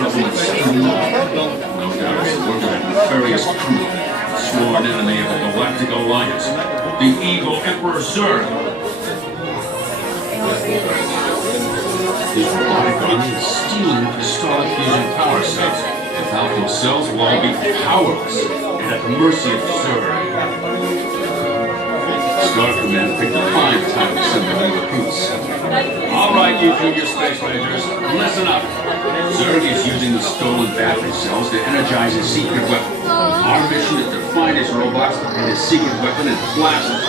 trouble at sea. No doubt it's the work of that nefarious crew, sworn enemy of the Galactic Alliance, the evil Emperor Zurg. His robotic army is stealing the historic fusion power cells. Without themselves, we'll all be powerless and at the mercy of Zurg. Star Command picked a fine time to send the new recruits. All right, you junior space rangers, listen up. Zurg is using the stolen battery cells to energize his secret weapon. Our mission is to find his robots and his secret weapon and blast them.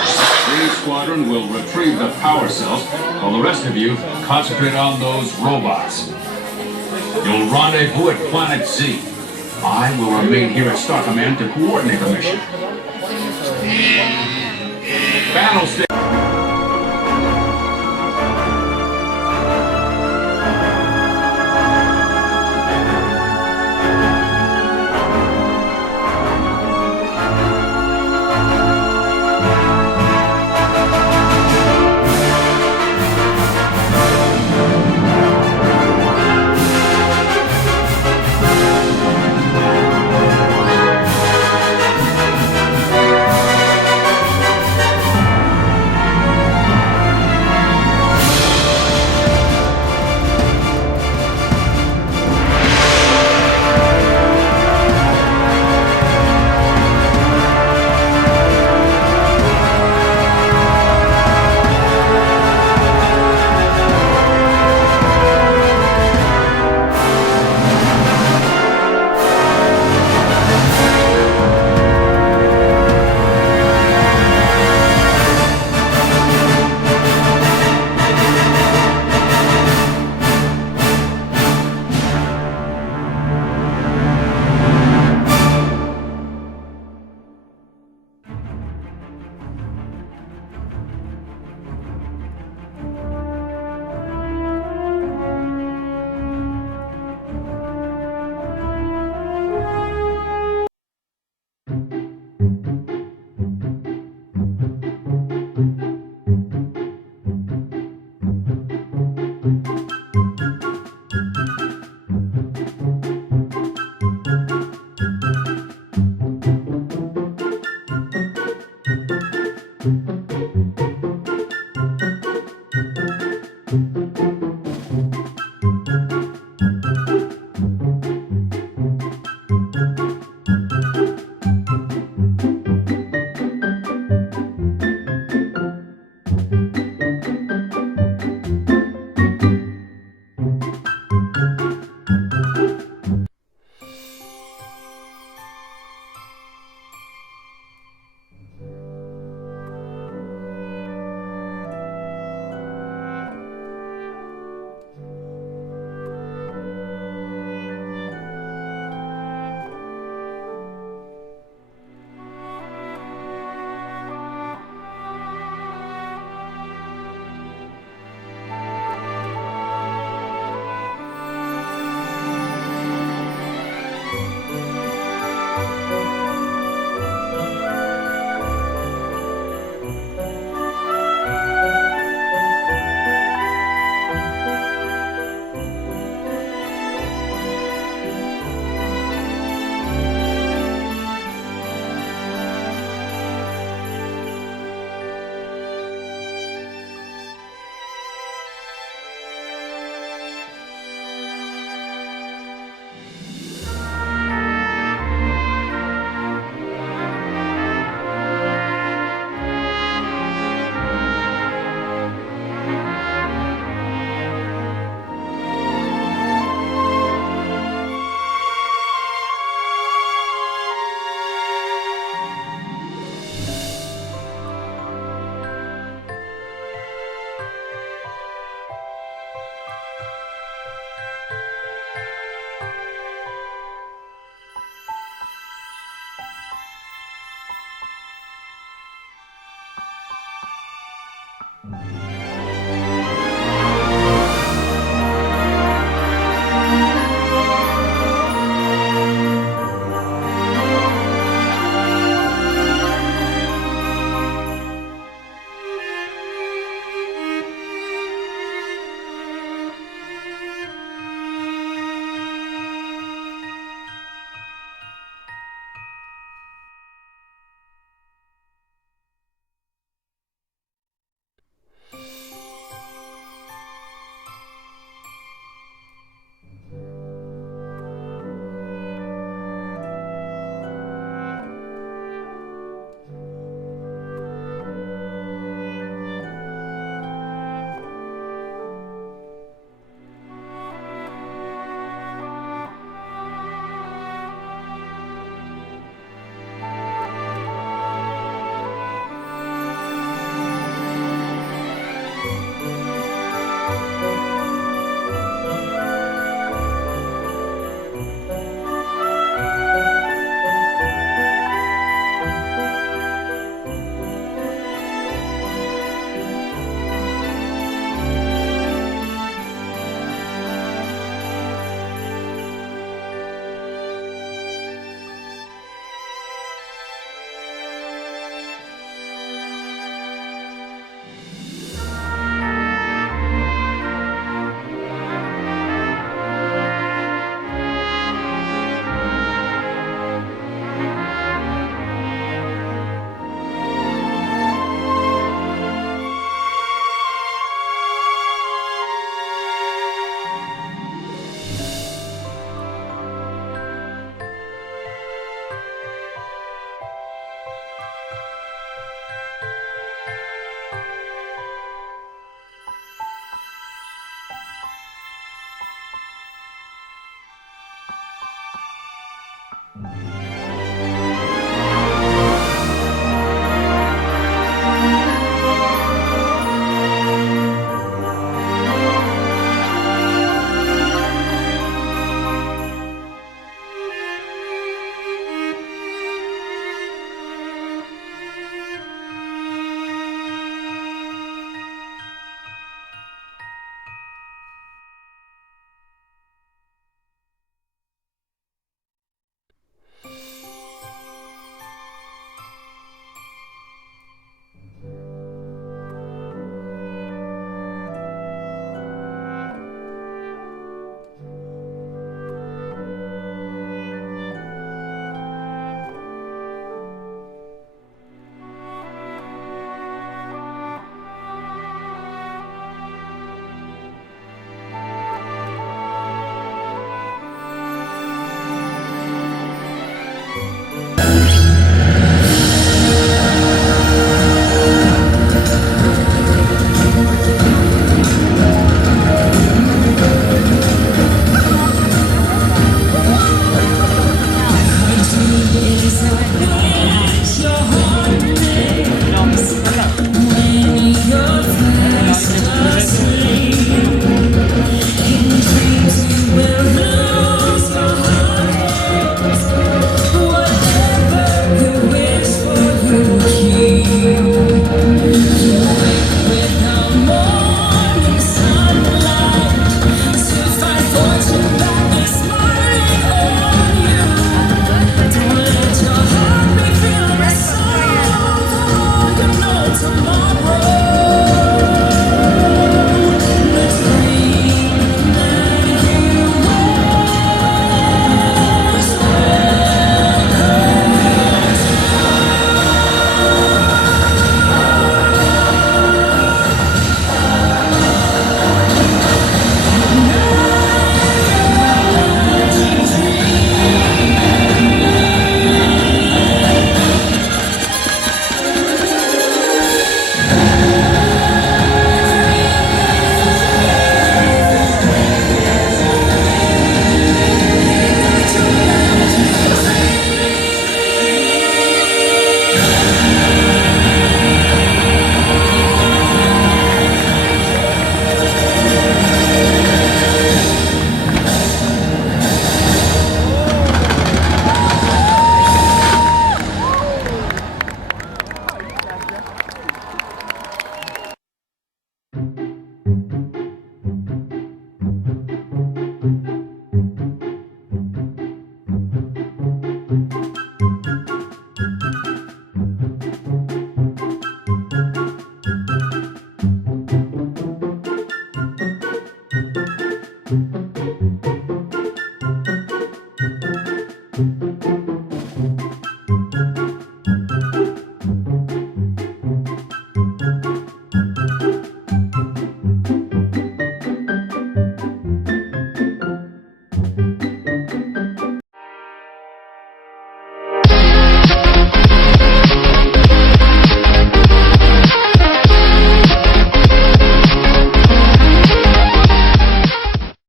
The squadron will retrieve the power cells, while the rest of you concentrate on those robots. You'll rendezvous at Planet Z. I will remain here at Star Command to coordinate the mission. Battle station.